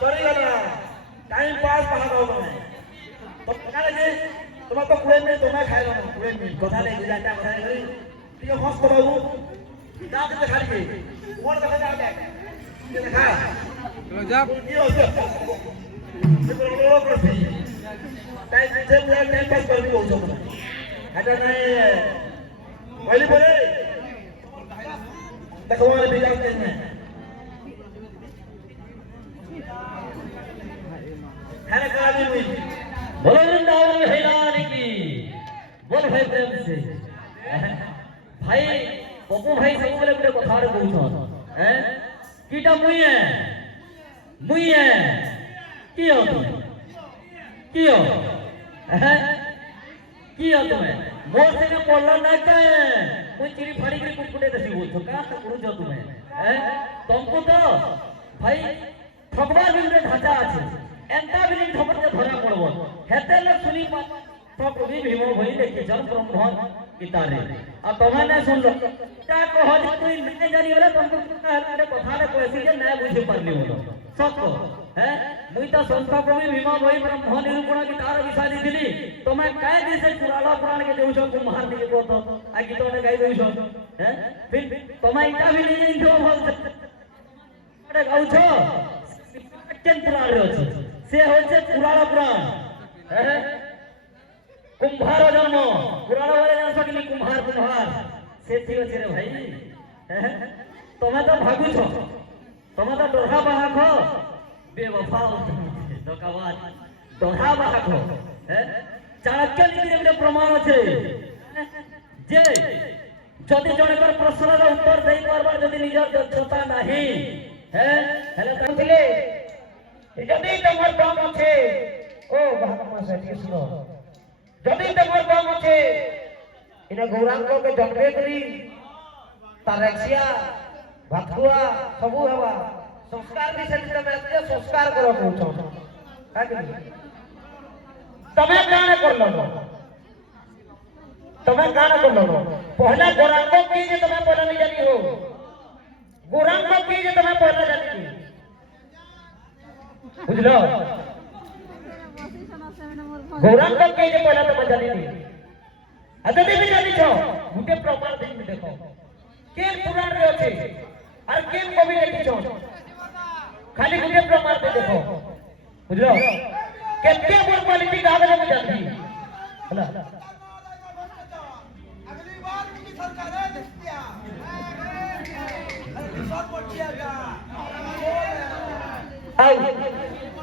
ସରିଗଲା time pass ପାହା ଦବ ତମେ କାଳେ ଯେ তোমার তো 20 মিনিট তোমায় খাইলো না 20 মিনিট কথা নেই দুইটা কথা নেই তুই হস তো বাবু যা দিতে খালি কে কোন কথা যা দেখ দেখা চলো যা কি হচ্ছে তো বড় করছি তাই যে টাইম পাস করবি বলছো না এটা নাই বলি বলে দেখো আমি বিজাল কেন হ্যাঁ কালি মুই बोलो वृंदावन भैलान की बोल भाई प्रेम से भाई पप्पू भाई सब बोले गोटे कथा रे कहउछन हैं कीटा मुई है की हो तुम की हो हैं की हो तुम्हें मोर से ने पड़ला ना के कोई चिरी फाड़ी के कुकुटे दसी बोलछो का करू जो तुम्हें हैं तुमको तो भाई ठगबार बिगड़े ढांचा আছে एंता बिनी ठोकर धरा पड़बो हेते ल सुनी तो कवि भीम भई देखि जन ब्रह्मन गीतारे आ तमे ने सुन लो का कह जे कोई नहीं जानी वाला तुमको कहले कथा रे कहसी जे नहीं बुझे परली बोलो सत हैं मुई तो संस्था कवि भीम भई ब्रह्म निरूपण गीतार विषय दिली तमे काय दिसे पुराला पुराण के देउछो कुम्हार के बोतो आ गीत ने गाई देउछो हैं फिर तमे इटा भी नहीं जो बोल अरे गाउछो केन पुराण रे अछि से होचे पुराण पुराण हैं कुम्हार जन्म पुराण वाले जान सकली कुम्हार कुम्हार से थियो से रे भाई हैं तमे तो भागु छो तमे तो डोहा बाहा खो बेवफा धोखाबाज डोहा बाहा खो हैं चाणक्य नीति रे प्रमाण আছে যে যদি জনकर প্রশ্নর উত্তর দেই পারবার যদি নিজের দক্ষতা নাই हैं হেলে তাহলে যদি তোমার দম আছে ও বাবা সাথী শুনো যদি তোমার দম আছে ইনা গৌরাঙ্গ কে জন্মে করি তারেক্সিয়া ভাতকুয়া সবু হবা সংস্কার भी से તમે संस्कार करो कहछो काकी તમે કાણે કરલો તમે કાણે કરલો पहला गौरांग की जे તમે पहला नहीं जानी हो गौरांग की जे તમે पहला जानी बुझलो गौरांग के जे पहला तो जानी नहीं अदे भी जानी छो गुटे प्रमाण देख देखो केन पुराण रे अछि और केन कवि लिखि छो खाली गुटे प्रमाण दे देखो बुझलो केते बोल क्वालिटी गावे में जाती होला अगली बार की सरकार है दिखतिया सब पटियागा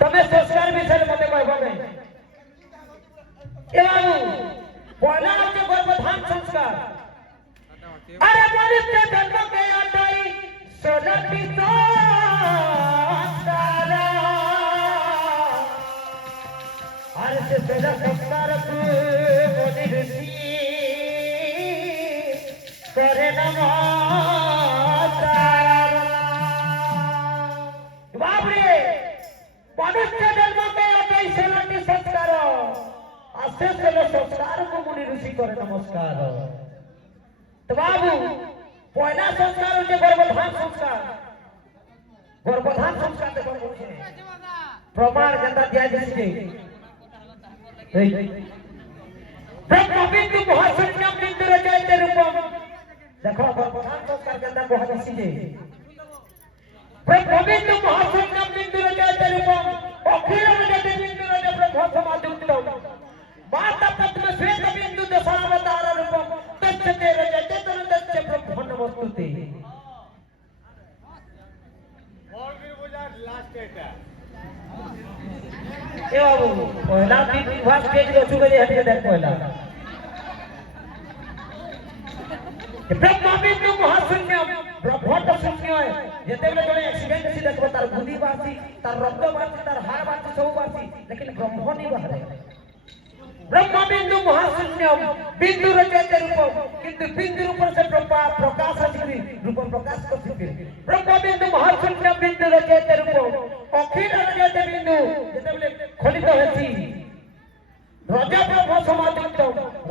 तमे संस्कार विषय मते कहबो नहीं ए बाबू पहला के गर्भधान संस्कार अरे मनुष्य जन्म के अटाई सोलटी संस्कार अरे से पहला संस्कार तू मोदी ऋषि करे नमस्कार बाप रे मनुष्य जन्म में अटाई सोलटी संस्कार आसे चलो संस्कार को मुनि ऋषि करे नमस्कार तो बाबू पहला संस्कार होचे गर्भधान संस्कार ते कोन होचे प्रमाण जता दिया जैसे ब्रह्मबिंदु महाशून्यम बिंदु रचयते रूपम देखो गर्भधान संस्कार जता को हसी जे ब्रह्मबिंदु महाशून्यम बिंदु रचयते रूपम अखिल रचयते बिंदु रचय ब्रह्म समाजुक्तम माता पद्म श्वेत बिंदु दशावतार रूपम तच्चते रजते तच्च ब्रह्मण वस्तुते और फिर बुझा लास्ट एटा ए बाबू पहला दिन विभाग स्टेज के छुके जे हटे देख पहला ब्रह्म बिंदु महाशून्य ब्रह्मट शून्य है जते बेले जने एक्सीडेंट से देखबो तार बुद्धि बासी तार रक्त बासी तार हाड़ बासी सब बासी लेकिन ब्रह्म नहीं बाहर ब्रह्म बिंदु महाशून्य बिंदु रचयते रूपम किंतु बिंदु रूप से प्रकाश अछि रूप प्रकाश करछि ब्रह्म बिंदु महाशून्य बिंदु रचयते रूपम अखिल रचयते बिंदु जते बेले खलित हेछि रज ब्रह्म समाजुक्त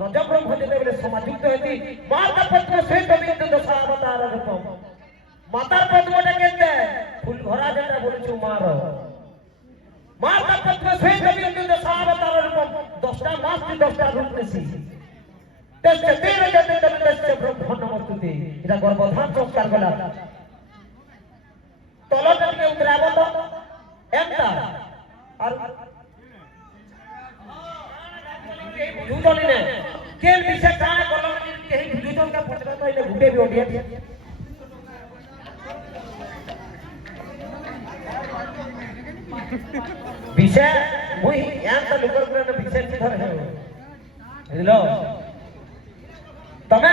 रज ब्रह्म जते बेले समाजुक्त हेछि माता पद्म श्वेत बिंदु दशावतार रूपम माता पद्मटा केते फूल भरा जटा बोलछु मार মাতা পত্র সেই রবীন্দ্র দশাবতার রূপ 10টা মাস 10টা রূপ নেছি তেজে তেরে যেতে তেজে ব্রহ্মণ নমস্তুতে এটা গর্ভধান সংস্কার গলা তলটা থেকে উতরাব তো একটা আর দুজনে নে কেল বিশে কানে কলম কেহি দুজন কা পচরা তো ইলে গুটে বি ওডিয়া বিশে মুই এন্ত লুকর করে বিশে কি ধরে বুঝলো તમે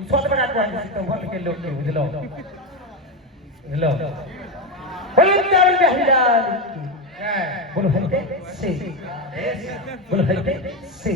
ઉસોત બડા કોઈ તો વોટ કે લોક বুঝলো বুঝলো ওই চাল বেহিলা হ্যাঁ বলো হইতে সে বলো হইতে সে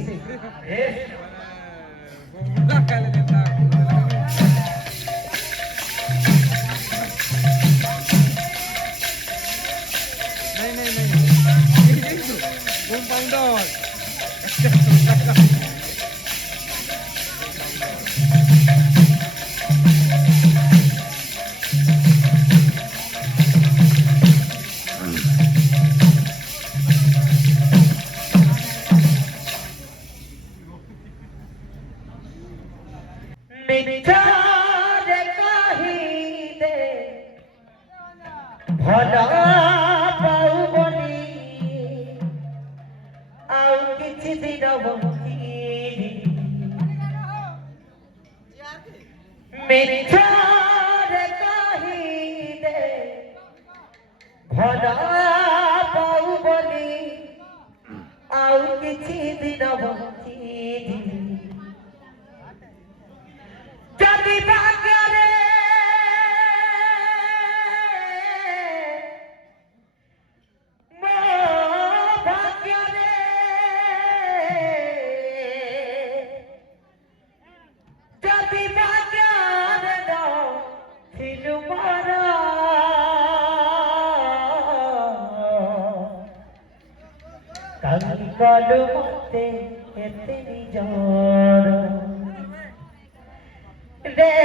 ভলা পাউ বলি আউ কিছু দিন বঞ্চি মিছারে কাহি দে ভলা পাউ বলি আউ কিছু দিন বঞ্চি যদি ভাগ্যরে কালু মতে এতে নিজর রে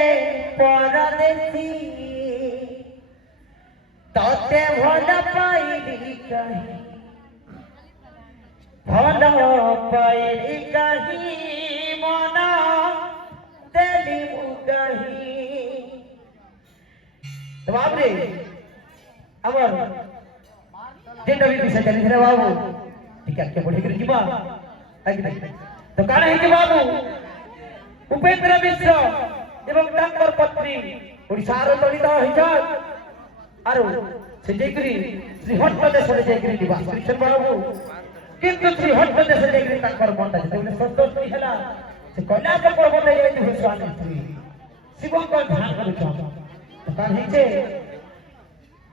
পরদেশী ততে ভাল পাইলি কাহি ভাল পাইলি কাহি মন দেলি মুগাহি তো বাবরে আমার দিন রবি বিষয় চালিছে রে বাবু ঠিক আছে বলি করে ଯିବା তো কানে ହେଇଛି বাবু ଉପେନ୍ଦ୍ର ମିଶ୍ର ଏବଂ ତାଙ୍କର ପତ୍ନୀ ଓଡ଼ିଶାର ଦଳିତ ହେଇଛନ୍ ଆରୁ ସେ ଯାଇକରି ଶ୍ରୀହଟ୍ଟ ଦେଶରେ ଯାଇକରି ନିବାସ କରିଛନ୍ତି ବାବୁ କିନ୍ତୁ ଶ୍ରୀହଟ୍ଟ ଦେଶରେ ଯାଇକରି ତାଙ୍କର ମନଟା ଯେତେବେଳେ ସନ୍ତୋଷୀ ହେଲା ସେ କୈଳାସ ପର୍ବତରେ ଯାଇକି ସ୍ୱାମୀ ସ୍ତ୍ରୀ ଶିବଙ୍କ ଧ୍ୟାନ କରୁଛନ୍ ତ କାଣ ହେଇଛେ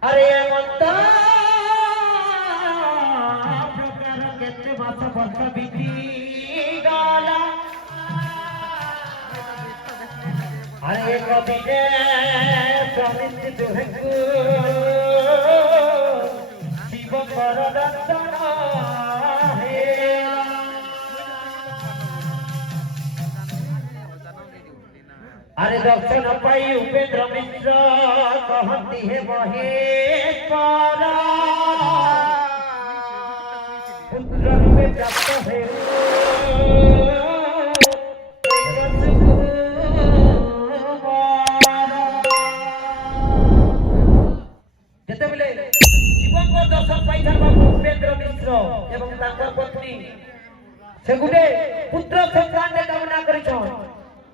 ଆରେ ମନ୍ତ କେତେ ମାସ ବର୍ଷ ବିତି ଗଲା আরে কবিনে প্রমিতি দুহেকু শিব কর দর্শন আরে দর্শন পাই উপেন্দ্র মিশ্র কহতি হে মহেশ্বর পুত্র রূপে প্রাপ্ত হে যেতেবেলে শিবঙ্ক দর্শন পাইছন বাবু উপেন্দ্র মিশ্র এবং তাঙ্কর পত্নী সে গুটে পুত্র সন্তানকে কামনা করিছন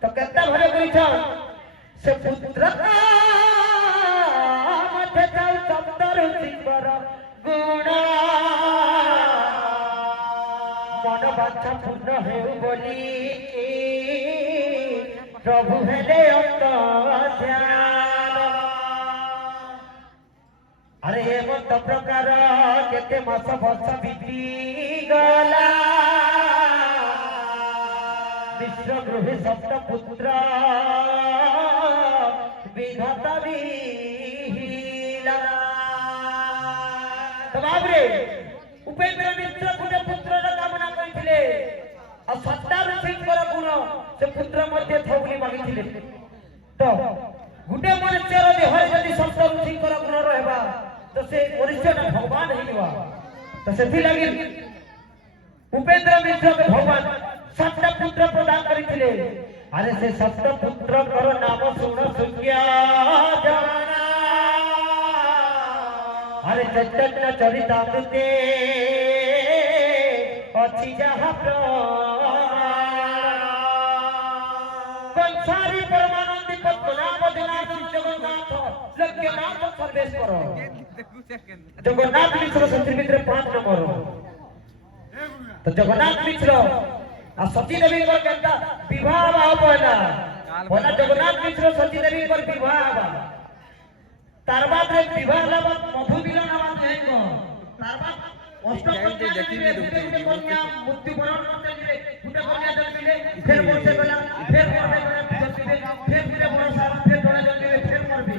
তো কেতে ভাবে করিছন সে পুত্র মধ্যে যাও সপ্তর শিবর গুণ মন বাচ্চা পূর্ণ হেউ বলি প্রভু হেলে অন্ত ধ্যান আরে এমন্ত প্রকার কেতে মাস বর্ষ বিতি গলা বিশ্বগৃহে সপ্ত পুত্র বিধাতা বিহিলা তো বাবরে উপেন্দ্র মিশ্র গুটে পুত্রর কামনা করিছিলে আর সত্তার সিংহর গুণ সে পুত্র মধ্যে থবলি মাগিছিলে তো গুটে মনুষ্যর দেহরে যদি সত্তার সিংহর গুণ রহবা तो से मनुष्यटा भगवान ହେଇଯିବା ତ ସେଥିଲାଗି ଉପେନ୍ଦ୍ର ମିଶ୍ରকে ଭଗବାନ ସପ୍ତ ପୁତ୍ର ପ୍ରଦାନ କରିଥିଲେ ଆରେ ସେ ସପ୍ତ ପୁତ୍ରଙ୍କର ନାମ ଶୁଣ ସୁଜ୍ଞା ଜଣା ଆରେ ଚୈତନ୍ୟ ଚରିତାମୃତେ ଅଛି ଯାହା कंसारी परमानंदी पद्मनाभ जनार्दन जगन्नाथ लक्ष्यनाथ सर्वेश्वर जगन्नाथ मिश्र संस्कृत 5 नंबर तो जगन्नाथ मिश्र आ सती देवी पर केता विवाह होना बोला जगन्नाथ मिश्र सती देवी पर विवाह बा तार बाद रे विवाह ला बात मधु मिलन बात है को तार बाद अष्टम कन्या मृत्यु वरण करते रे गुटे कन्या जन्मिले फिर वर्षे गला फिर मरबे गला फिर बड़ सारा फिर थोड़ा जन्मिले फिर मरबे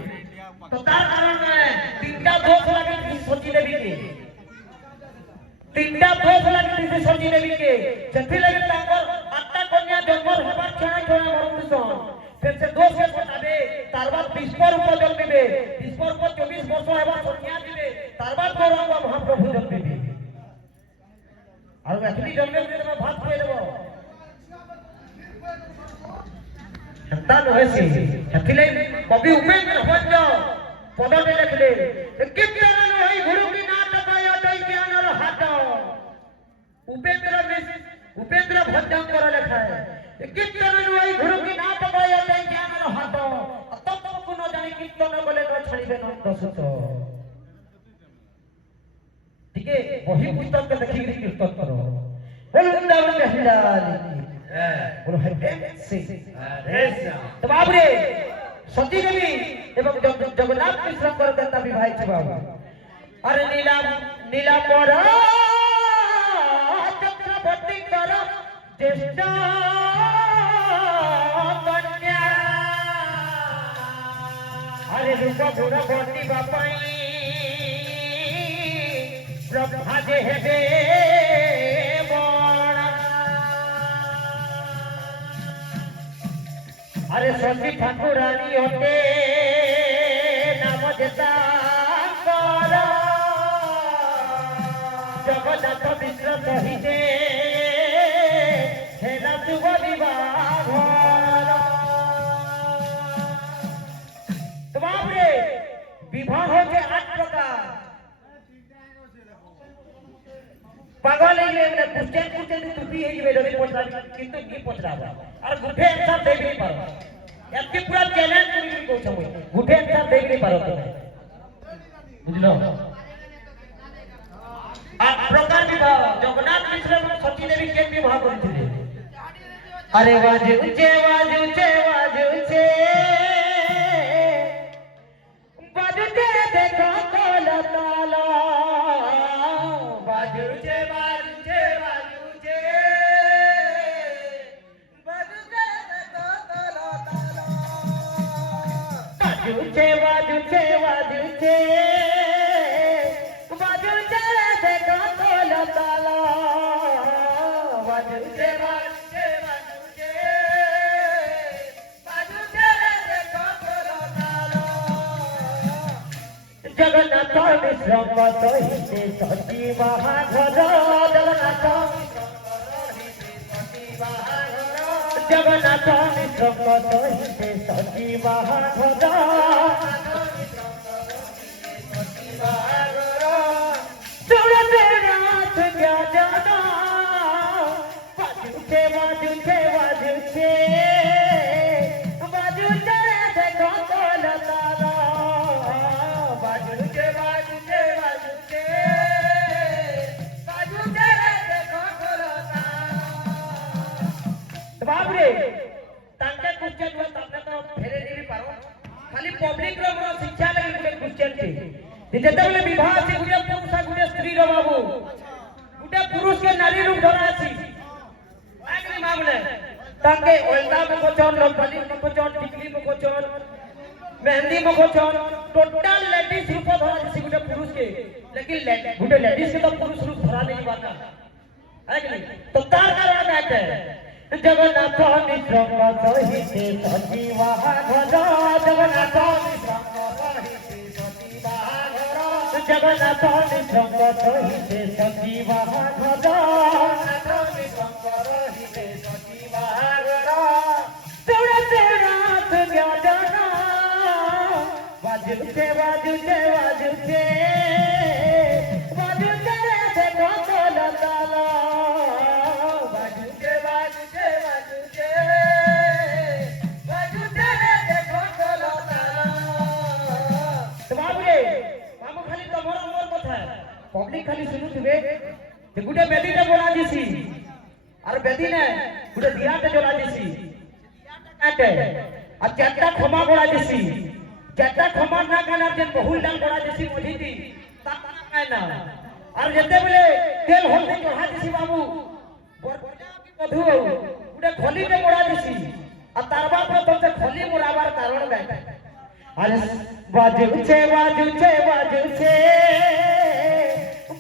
तो तार कारण है तीनटा दोष लगे सती देवी के तीनटा दोष लगे सती देवी के जति लगे तांकर आठटा कन्या जन्म हेबार क्षण क्षण मरतुसन फिर से दोष के हटाबे तार बाद विश्वरूप जन्मिबे विश्वरूप 24 वर्ष हेबा कन्या दिबे तार बाद गौरव महाप्रभु जन्मिबे और अखनी जन्मे में मैं भात पे देबो हत्ता नहे से हथिले कवि उपेंद्र भंज पदटे लिखले कीर्तन नहई गुरु की नाट कय दई ज्ञान र हाथ उपेंद्र भंजकर लिखा है कीर्तन नहई गुरु की नाट कय दई ज्ञान र हाथ तब को न जाने कीर्तन गले न छड़ीबे न दसत ठीक है वही पुस्तक के देखि कीर्तन करो वृंदावन में हिलाली बोलो है से तो बाबू रे सती देवी एवं जगन्नाथ मिश्र कर देता विवाह छे बाबू अरे नीला पर चक्रवर्ती कर ज्येष्ठ कन्या अरे रूप गुण भक्ति बापाई ब्रह्मा जे हेबे बड़ा अरे सती ठाकुरानी होते नाम देता कर जगन्नाथ मिश्र कहिते हेला शुभ विवाह तो बाप रे विवाह के 8 प्रकार पागल है ले क्वेश्चन टुपी है जे वेदनी पछरा किंतु की पछराबा और गुठे आंसर दे नहीं पारो एते पूरा चैलेंज करी को छमय गुठे आंसर दे नहीं पारो तो बुझलो आ प्रकार विवाह जगन्नाथ मिश्र सती देवी के विवाह करथिले अरे वाजे बाजुते देखो ताला ताला बाजुते जगन्नाथ मिश्र कहिते सती महाघर जगन्नाथ मिश्र कहिते सती महाघर सुरते नाथ जाना बाजुते देखो ताला ताला बाजुते देखो ताला बाप रे तांके क्वेश्चन हुआ तबने तो फेरे नहीं पारो खाली पब्लिक रो शिक्षा लगी गुटे क्वेश्चन के जेतेबेले विवाह से गुटे पुरुष गुटे स्त्री रो बाबू गुटे पुरुष के नारी रूप धरा अछि आगरी मामले तांके ओल्टा मुखचन लखली मुखचन टिकली मुखचन मेहंदी मुखचन टोटल लेडीज रूप धरा अछि गुटे पुरुष के लेकिन गुटे लेडीज के तो पुरुष रूप धरा नहीं बाना आगरी तो तार कारण बात है जगन्नाथ मिश्र कहिते सती महाघर जगन्नाथ मिश्र कहिते सती महाघर জগন্নাথ নিঃসঙ্গ সহিতে সতী বাহাঘর জগন্নাথ নিঃসঙ্গ রহিতে সতী বাহাঘর তোরা তোরা জ্ঞানা বাজুতে বাজুতে বাজুতে বাজুতে দেখো তোলা তালা বাজুতে বাজুতে বাজুতে বাজুতে দেখো তোলা তালা বাবুরে বাবু খালি তোমার মোর কথা পব্লিক খালি শুনুথিবে যে গুটে বেদিতে বলা দিছি আর বেদি নে গুটে দিয়াতে জ্বলা দিছি কাটে আর চারটা ক্ষমা বলা দিছি চারটা ক্ষমা না কানা যে বহুল ডাল বলা দিছি মঝিতি তা কায় না আর যেতে বলে তেল হলদি চড়া দিছি বাবু বধু গুটে খলিতে বলা দিছি আর তার বাপ তোতে খলি মুরাবার কারণ গায় আরে বাজুছে বাজুছে বাজুছে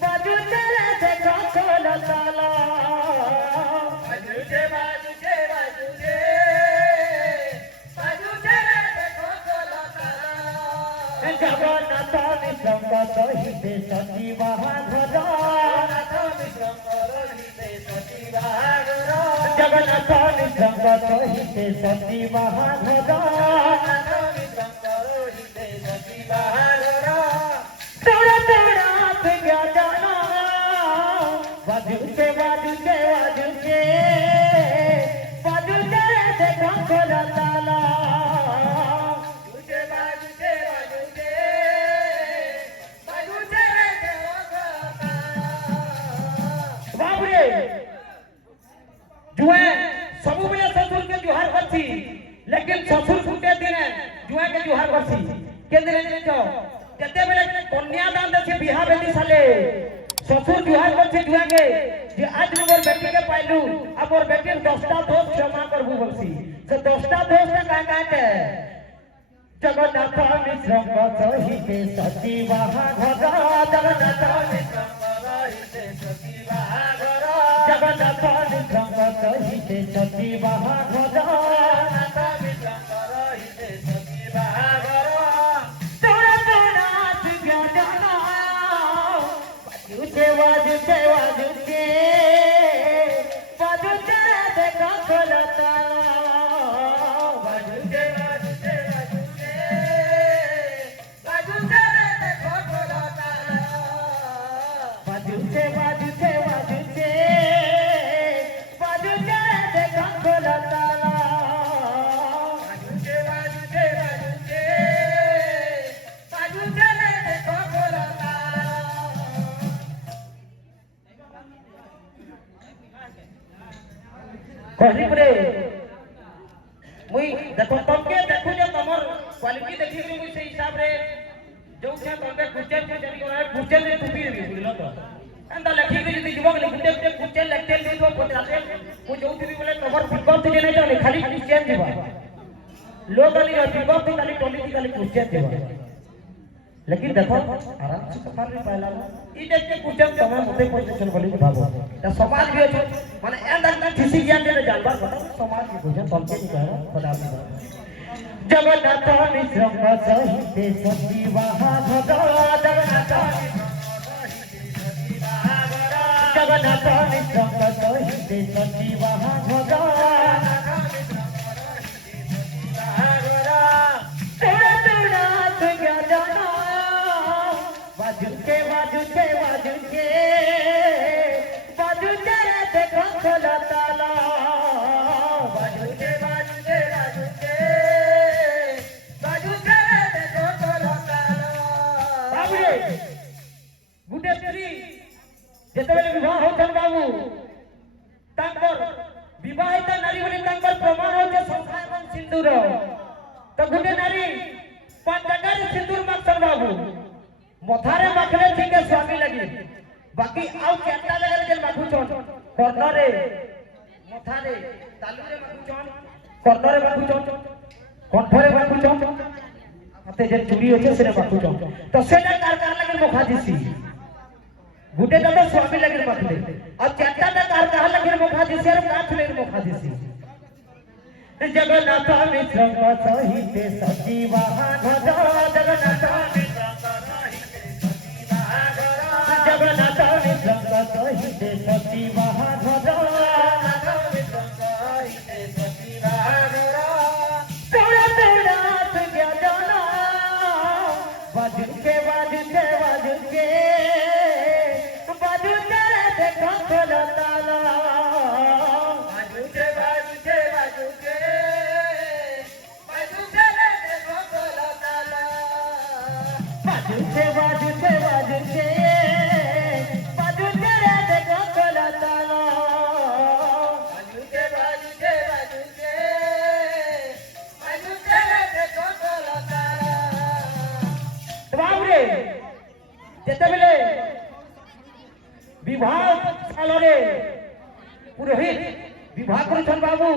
বাজুছে দেখো তোলা তালা বাজুছে বাজুছে বাজুছে বাজুছে দেখো তোলা তালা জগন্নাথ নিঃসঙ্গ সহিতে সতী বাহাঘর জগন্নাথ নিঃসঙ্গ রহিতে সতী বাহাঘর জগন্নাথ নিঃসঙ্গ সহিতে সতী বাহাঘর জগন্নাথ নিঃসঙ্গ রহিতে সতী বাহাঘর তোরা তোরা গয়া জানা বাজুতে বাজুতে বাজুতে বাজুতে দেখো তোলা তালা বাজুতে বাজুতে বাজুতে বাজুতে দেখো তোলা তালা বাবুরে जुए सबु बेले ससुर के जुहार करती लेकिन ससुर फुटे दिने जुए के जुहार करती के दिने देखो केते बेले कन्यादान देसी बिहा बेटी साले ससुर जुहार करती जुए के जे आज मोर बेटी के पाइलू अब मोर बेटी 10टा दोष क्षमा करबू बलसी से 10टा दोष का के जगन्नाथ निःसंग सहिते सती बाहाघर जगन्नाथ निःसंग रहिते सती बाहाघर जगन्नाथ निःसंग सहिते सती बाहाघर जगन्नाथ निःसंग रहिते सती बाहाघर तोरा तोरा ज्ञाना बाजूते बाजूते बाजूते बाजूते देखो खोला ताला बाजूते बाजूते बाजूते बाजूते देखो खोला ताला बाजूते बाजूते बाजूते बाजूते देखो खोला ताला बाजूते बाजूते बाजूते बाजूते देखो खोला ताला कहली परे मुई देखो तमके देखु जे तमर क्वालिटी देखि मुई से हिसाब रे जो छे तमके कुचेल के जरी कोना कुचेल रे टुपी रे बुझलो तो एंदा लखी के जदी जीवक ले गुटे गुटे कुचेल लगते ले तो पताते मु जोथि भी बोले तमर विकल्प जे नै जाने खाली कुचेल जीवा लोग अली विकल्प खाली टोली खाली कुचेल जीवा लेकिन देखो आराम से कपाल में पहला ई देख के कुचेल तमे मते पोजीशन बोली भाबो त समाज भी अछि माने एंदा ठिसी ज्ञान दे जानबा কথা समाज के बुझे तमके नहीं कह खुदा भी जगन्नाथ निःसंग सहिते सती बाहाघर जगन्नाथ जगन्नाथ निःसंग सहिते सती बाहाघर तोरा तोरा ज्ञाना बाजूते बाजूते बाजूते बाजूते देखो खोला ताला बाजूते बाजूते बाजूते बाजूते देखो खोला ताला बाबूरे गुटे स्त्री जेतेबेले विवाह होतन बाबू तांकर विवाहित नारी बोली तांकर प्रमाण होचे शंखा एवं सिंदूर तो गुटे नारी 5 टका रे सिंदूर मागसन बाबू मथारे माखले ठीक है स्वामी लगी बाकी आउ केटा लगल जे माखु चोन कर्णरे मथारे तालुरे माखु चोन कर्णरे माखु चोन कंठरे माखु चोन मते जे चूड़ी होचे सेरे माखु चोन तो सेटा कार लगल मुखा दिसी गुटे तो स्वामी लगल माखले और केटा कार लगल मुखा दिसी और काठ लगल मुखा दिसी जगन्नाथ निःसंग सहिते सती बाहाघर जगन्नाथ निःसंग सहिते सती হিতে সতী বাহাঘর তোরা তোরা তুগে জানা বাজুকে বাজুকে বাজুকে বাজুকে দেখা খোলা তালা বাজুকে বাজুকে বাজুকে বাজুকে দেখো খোলা তালা বাজুকে বাজুকে বাজুকে বাজুকে দেখা খোলা তালা বাজুকে বাজুকে বাজুকে বাজুকে দেখো খোলা তালা বাবরে যেতেবেলে বিবাহ সালরে পুরোহিত বিবাহ করেছেন বাবু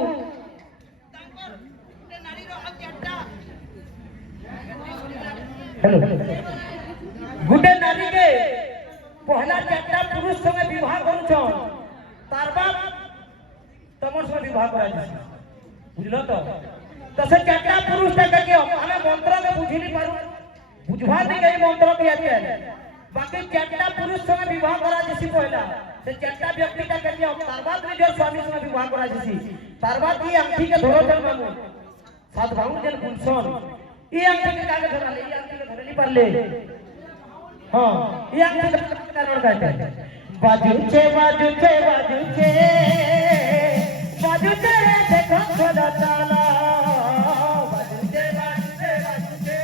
হ্যালো গুটে নারীকে পহলা চারটা পুরুষ সঙ্গে বিবাহ করছন তার বাপ তোমার সঙ্গে বিবাহ করা যাচ্ছে বুঝল তো তো সে চারটা পুরুষটাকে কি আমি মন্ত্রকে বুঝিনি পারু বুঝবা দিকে এই মন্ত্র কি আছে বাকি চারটা পুরুষ সঙ্গে বিবাহ করা যাচ্ছে পহলা সে চারটা ব্যক্তিটাকে কি তার বাপ নিজের স্বামী সঙ্গে বিবাহ করা যাচ্ছে তার বাপ এই আংটিকে ধরছেন বাবু সাত ভাঙ যেন গুলশন এই আংটিকে কাকে ধরালে এই আংটিকে ধরে নি পারলে হ্যাঁ এই আংটিকে কারণ কাটে বাজুছে বাজুছে বাজুছে বাজুছে রে দেখো খোদা তালা বাজুছে বাজুছে বাজুছে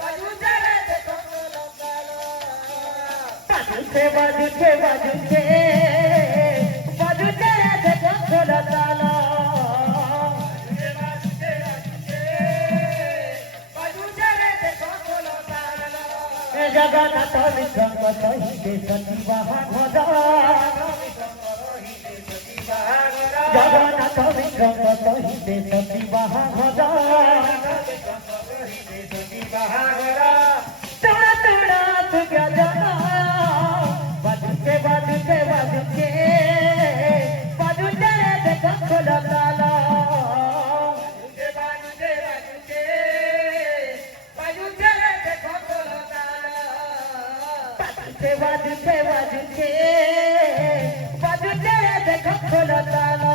বাজুকে দেখো খোলা তালা বাজুছে বাজুছে বাজুছে বাজুছে রে দেখো খোদা তালা জগন্নাথ বিশ্বঙ্কর হিতে সতী বাহাঘর জগন্নাথ বিশ্বঙ্কর হিতে সতী বাহাঘর তোরা তোরা তুগে জানা বাজুকে বাজুকে বাজুকে বাজুকে রে দেখো খোলা তালা বাজুকে বাজুকে বাজুকে রে দেখো খোলা তালা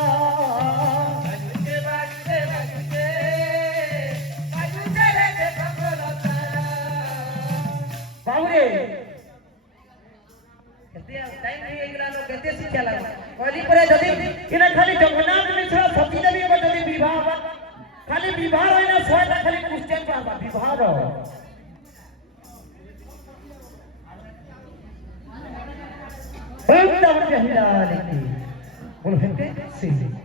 বাবুরে টাইম হয়ে গেল কেতে শিক্ষা লাগবে কলি পরে যদি ইনা খালি জগন্নাথ মিশ্র সতী দেবী যদি বিবাহ খালি বিবাহ হয় না ছয়টা খালি কোশ্চেন পাবা বিবাহ বল হেঁটে